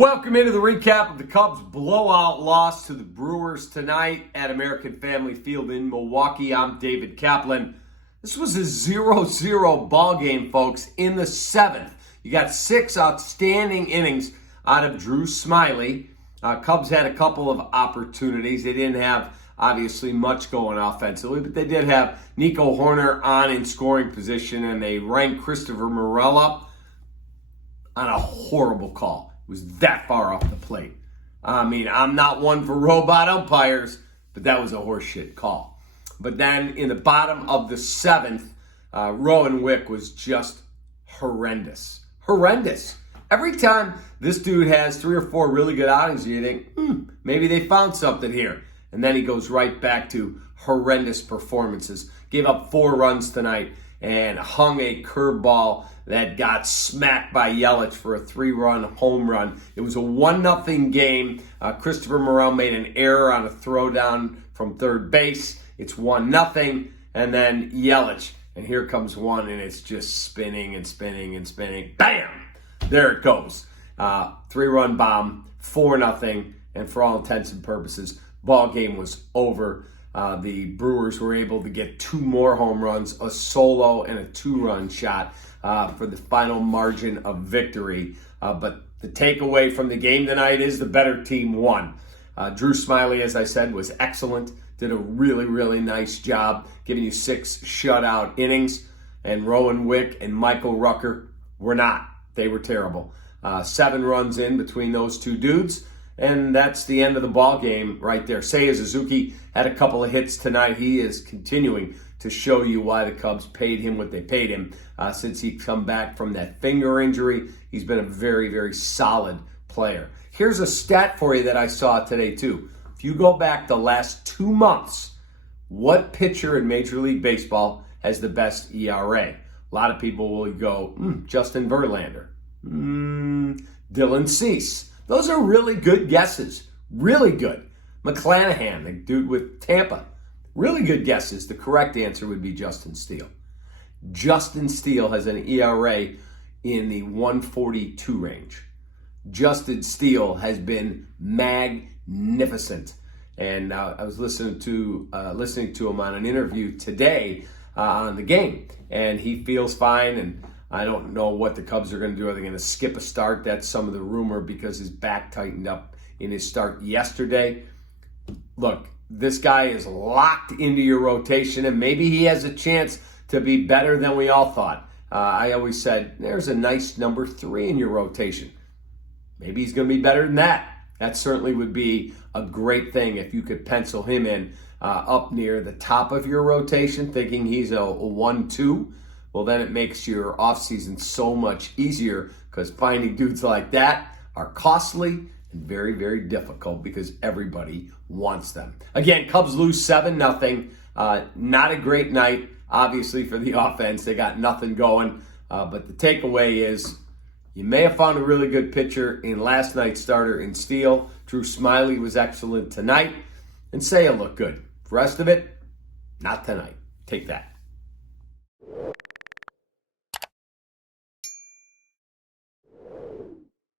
Welcome into the recap of the Cubs' blowout loss to the Brewers tonight at American Family Field in Milwaukee. I'm David Kaplan. This was a 0-0 ball game, folks, in the seventh. You got 6 outstanding innings out of Drew Smyly. Cubs had a couple of opportunities. They didn't have, obviously, much going offensively, but they did have Nico Hoerner on in scoring position, and they ranked Christopher Morel up on a horrible call. Was that far off the plate. I mean, I'm not one for robot umpires, but that was a horseshit call. But then in the bottom of the seventh, Rowan Wick was just horrendous. Horrendous. Every time this dude has 3 or 4 really good outings, you think, maybe they found something here. And then he goes right back to horrendous performances. Gave up 4 runs tonight and hung a curveball that got smacked by Yelich for a 3-run home run. It was a 1-0 game. Christopher Morel made an error on a throwdown from third base. It's 1-0, and then Yelich. And here comes one, and it's just spinning and spinning and spinning. Bam! There it goes. 3-run bomb, 4-0, and for all intents and purposes, ball game was over. The Brewers were able to get 2 more home runs, a solo and a 2-run shot for the final margin of victory. But the takeaway from the game tonight is the better team won. Drew Smyly, as I said, was excellent. Did a really, really nice job giving you 6 shutout innings. And Rowan Wick and Michael Rucker were not. They were terrible. 7 runs in between those 2 dudes. And that's the end of the ball game right there. Seiya Suzuki had a couple of hits tonight. He is continuing to show you why the Cubs paid him what they paid him. Since he come back from that finger injury, he's been a very, very solid player. Here's a stat for you that I saw today, too. If you go back the last 2 months, what pitcher in Major League Baseball has the best ERA? A lot of people will go, Justin Verlander, Dylan Cease. Those are really good guesses. Really good. McClanahan, the dude with Tampa. Really good guesses. The correct answer would be Justin Steele. Justin Steele has an ERA in the 142 range. Justin Steele has been magnificent. And I was listening to him on an interview today on the game. And he feels fine, and I don't know what the Cubs are going to do. Are they going to skip a start? That's some of the rumor because his back tightened up in his start yesterday. Look, this guy is locked into your rotation, and maybe he has a chance to be better than we all thought. I always said, there's a nice number 3 in your rotation. Maybe he's going to be better than that. That certainly would be a great thing if you could pencil him in up near the top of your rotation, thinking he's a 1-2. Well, then it makes your offseason so much easier because finding dudes like that are costly and very, very difficult because everybody wants them. Again, Cubs lose 7-0. Not a great night, obviously, for the offense. They got nothing going. But the takeaway is you may have found a really good pitcher in last night's starter in Steele. Drew Smyly was excellent tonight. And Seiya looked good. The rest of it, not tonight. Take that.